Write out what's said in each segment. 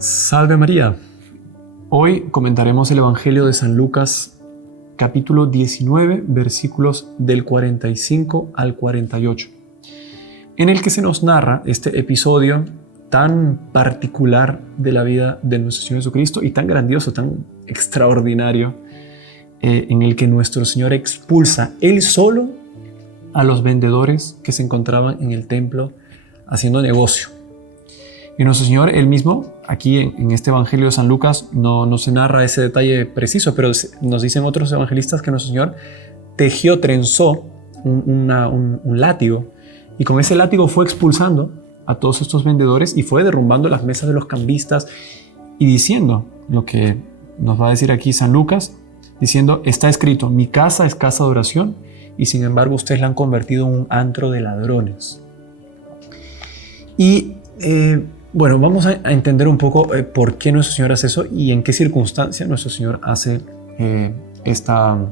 Salve María. Hoy comentaremos el Evangelio de San Lucas, capítulo 19, versículos del 45 al 48, en el que se nos narra este episodio tan particular de la vida de nuestro Señor Jesucristo y tan grandioso, tan extraordinario, en el que nuestro Señor expulsa Él solo a los vendedores que se encontraban en el templo haciendo negocio. Y nuestro Señor, Él mismo, aquí en este Evangelio de San Lucas, no se narra ese detalle preciso, pero nos dicen otros evangelistas que nuestro Señor trenzó un látigo, y con ese látigo fue expulsando a todos estos vendedores y fue derrumbando las mesas de los cambistas y diciendo lo que nos va a decir aquí San Lucas, diciendo: está escrito, mi casa es casa de oración, y sin embargo ustedes la han convertido en un antro de ladrones. Y bueno, vamos a entender un poco por qué nuestro Señor hace eso y en qué circunstancia nuestro Señor hace esta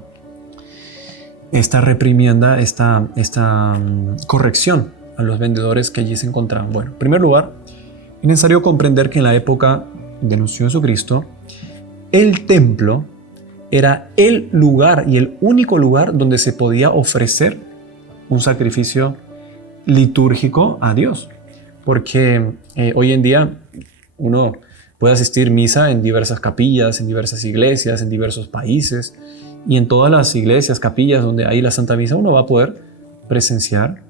reprimienda, esta corrección a los vendedores que allí se encontraban. Bueno, en primer lugar, es necesario comprender que en la época de nuestro Señor Jesucristo, el templo era el lugar y el único lugar donde se podía ofrecer un sacrificio litúrgico a Dios. Porque hoy en día uno puede asistir a misa en diversas capillas, en diversas iglesias, en diversos países, y en todas las iglesias, capillas donde hay la Santa Misa uno va a poder presenciar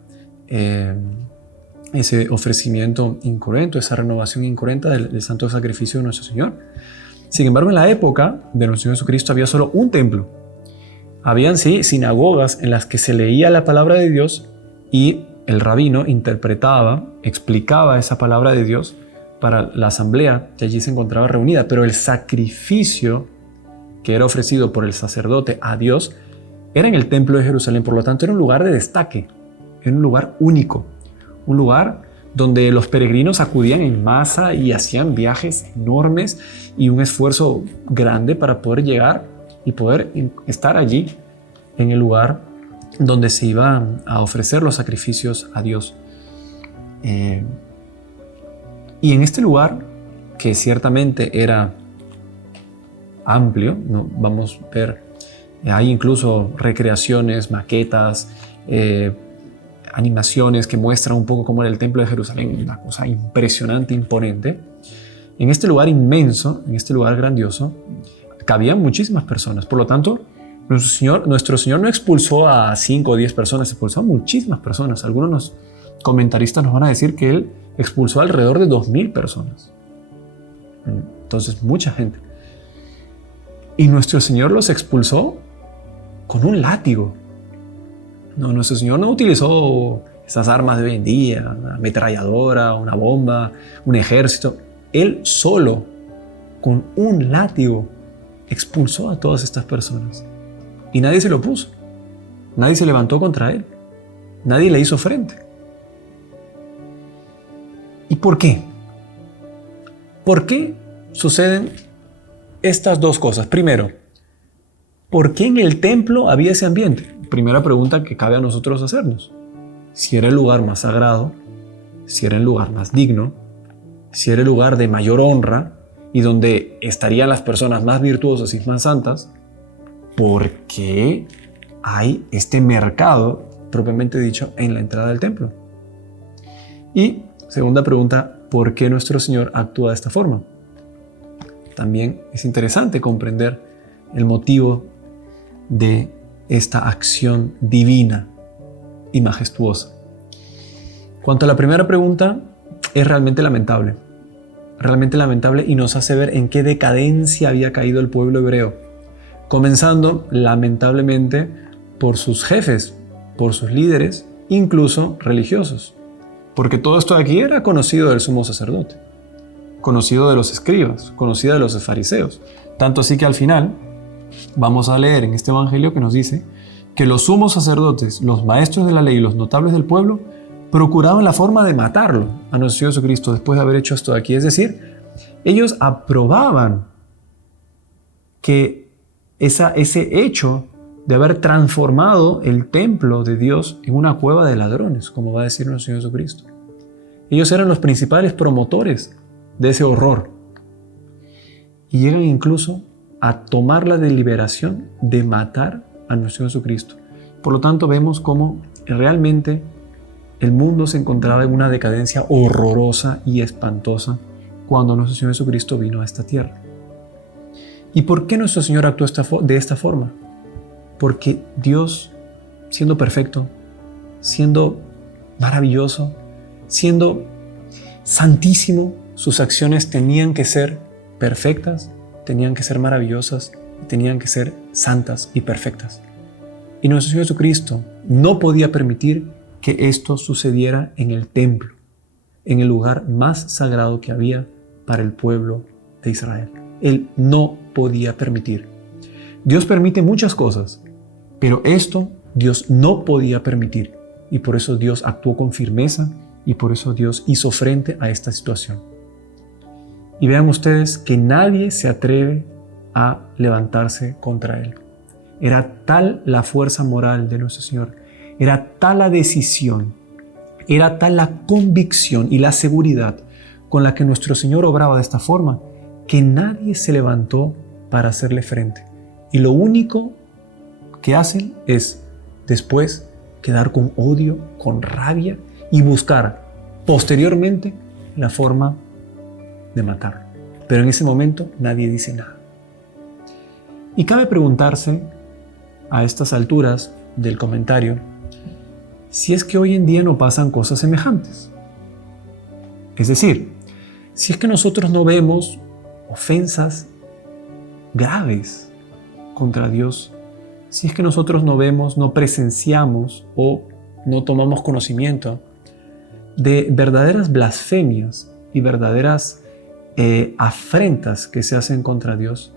ese ofrecimiento incruento, esa renovación incruenta del santo sacrificio de nuestro Señor. Sin embargo, en la época de nuestro Señor Jesucristo había solo un templo. Habían sí sinagogas en las que se leía la palabra de Dios y el rabino interpretaba, explicaba esa palabra de Dios para la asamblea que allí se encontraba reunida, pero el sacrificio que era ofrecido por el sacerdote a Dios era en el templo de Jerusalén. Por lo tanto, era un lugar de destaque, era un lugar único, un lugar donde los peregrinos acudían en masa y hacían viajes enormes y un esfuerzo grande para poder llegar y poder estar allí en el lugar donde se iban a ofrecer los sacrificios a Dios. Y en este lugar, que ciertamente era amplio, ¿no? Vamos a ver, hay incluso recreaciones, maquetas, animaciones que muestran un poco cómo era el templo de Jerusalén, una cosa impresionante, imponente. En este lugar inmenso, en este lugar grandioso, cabían muchísimas personas. Por lo tanto, nuestro Señor no expulsó a 5 o 10 personas, expulsó a muchísimas personas. Algunos comentaristas nos van a decir que Él expulsó alrededor de 2,000 personas. Entonces, mucha gente. Y nuestro Señor los expulsó con un látigo. No, nuestro Señor no utilizó esas armas de hoy en día, una ametralladora, una bomba, un ejército. Él solo, con un látigo, expulsó a todas estas personas. Y nadie se lo puso. Nadie se levantó contra Él. Nadie le hizo frente. ¿Y por qué? ¿Por qué suceden estas dos cosas? Primero, ¿por qué en el templo había ese ambiente? Primera pregunta que cabe a nosotros hacernos. Si era el lugar más sagrado, si era el lugar más digno, si era el lugar de mayor honra y donde estarían las personas más virtuosas y más santas, ¿por qué hay este mercado, propiamente dicho, en la entrada del templo? Y segunda pregunta, ¿por qué nuestro Señor actúa de esta forma? También es interesante comprender el motivo de esta acción divina y majestuosa. Cuanto a la primera pregunta, es realmente lamentable y nos hace ver en qué decadencia había caído el pueblo hebreo, comenzando lamentablemente por sus jefes, por sus líderes, incluso religiosos, porque todo esto de aquí era conocido del sumo sacerdote, conocido de los escribas, conocido de los fariseos, tanto así que al final vamos a leer en este evangelio que nos dice que los sumos sacerdotes, los maestros de la ley y los notables del pueblo procuraban la forma de matarlo a nuestro Señor Jesucristo después de haber hecho esto de aquí. Es decir, ellos aprobaban que ese hecho de haber transformado el templo de Dios en una cueva de ladrones, como va a decir nuestro Señor Jesucristo. Ellos eran los principales promotores de ese horror. y llegan incluso a tomar la deliberación de matar a nuestro Señor Jesucristo. Por lo tanto, vemos cómo realmente el mundo se encontraba en una decadencia horrorosa y espantosa cuando nuestro Señor Jesucristo vino a esta tierra. ¿Y por qué nuestro Señor actuó de esta forma? Porque Dios, siendo perfecto, siendo maravilloso, siendo santísimo, sus acciones tenían que ser perfectas, tenían que ser maravillosas, tenían que ser santas y perfectas. Y nuestro Señor Jesucristo no podía permitir que esto sucediera en el templo, en el lugar más sagrado que había para el pueblo de Israel. Él no podía permitir. Dios permite muchas cosas, pero esto Dios no podía permitir. Y por eso Dios actuó con firmeza y por eso Dios hizo frente a esta situación. Y vean ustedes que nadie se atreve a levantarse contra Él. Era tal la fuerza moral de nuestro Señor, era tal la decisión, era tal la convicción y la seguridad con la que nuestro Señor obraba de esta forma, que nadie se levantó para hacerle frente. Y lo único que hacen es después quedar con odio, con rabia y buscar posteriormente la forma de matarlo. Pero en ese momento nadie dice nada. Y cabe preguntarse a estas alturas del comentario si es que hoy en día no pasan cosas semejantes. Es decir, si es que nosotros no vemos ofensas graves contra Dios, si es que nosotros no vemos, no presenciamos o no tomamos conocimiento de verdaderas blasfemias y verdaderas afrentas que se hacen contra Dios.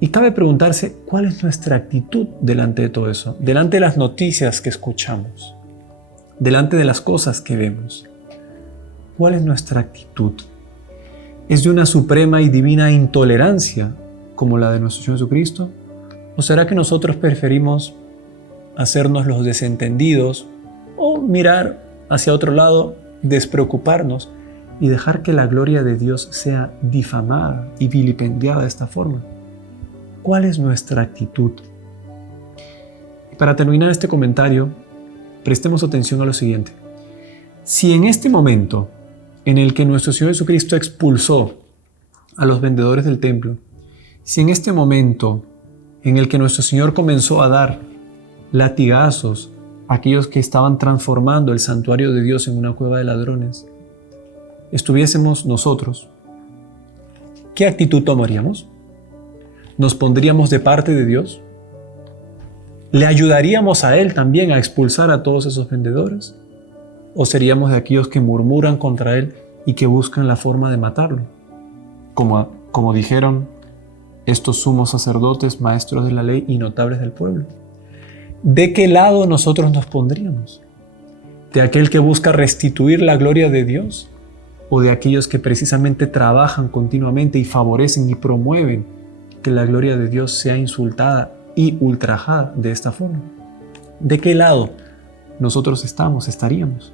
Y cabe preguntarse cuál es nuestra actitud delante de todo eso, delante de las noticias que escuchamos, delante de las cosas que vemos. ¿Cuál es nuestra actitud? ¿Es de una suprema y divina intolerancia como la de nuestro Señor Jesucristo? ¿O será que nosotros preferimos hacernos los desentendidos o mirar hacia otro lado, despreocuparnos y dejar que la gloria de Dios sea difamada y vilipendiada de esta forma? ¿Cuál es nuestra actitud? Para terminar este comentario, prestemos atención a lo siguiente. Si en este momento en el que nuestro Señor Jesucristo expulsó a los vendedores del templo, si en este momento en el que nuestro Señor comenzó a dar latigazos a aquellos que estaban transformando el santuario de Dios en una cueva de ladrones, estuviésemos nosotros, ¿qué actitud tomaríamos? ¿Nos pondríamos de parte de Dios? ¿Le ayudaríamos a Él también a expulsar a todos esos vendedores? ¿O seríamos de aquellos que murmuran contra Él y que buscan la forma de matarlo? Como dijeron estos sumos sacerdotes, maestros de la ley y notables del pueblo. ¿De qué lado nosotros nos pondríamos? ¿De aquel que busca restituir la gloria de Dios? ¿O de aquellos que precisamente trabajan continuamente y favorecen y promueven que la gloria de Dios sea insultada y ultrajada de esta forma? ¿De qué lado nosotros estaríamos?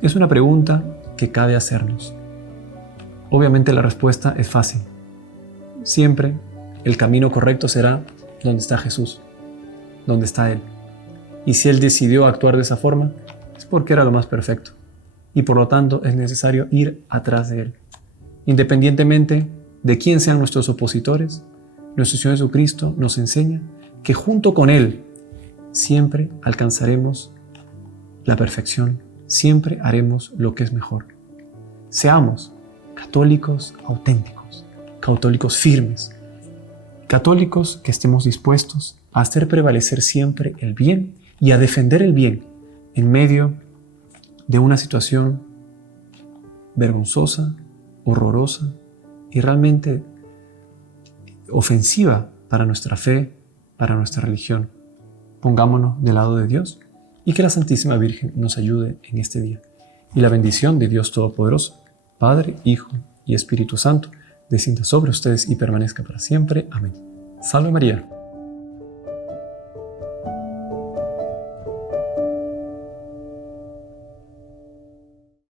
Es una pregunta que cabe hacernos. Obviamente la respuesta es fácil. Siempre el camino correcto será donde está Jesús, donde está Él. Y si Él decidió actuar de esa forma, es porque era lo más perfecto. Y por lo tanto es necesario ir atrás de Él. Independientemente de quién sean nuestros opositores, nuestro Señor Jesucristo nos enseña que junto con Él siempre alcanzaremos la perfección, siempre haremos lo que es mejor. Seamos católicos auténticos, católicos firmes, católicos que estemos dispuestos a hacer prevalecer siempre el bien y a defender el bien en medio de una situación vergonzosa, horrorosa y realmente ofensiva para nuestra fe, para nuestra religión. Pongámonos del lado de Dios y que la Santísima Virgen nos ayude en este día. Y la bendición de Dios Todopoderoso, Padre, Hijo y Espíritu Santo, descienda sobre ustedes y permanezca para siempre. Amén. Salve María.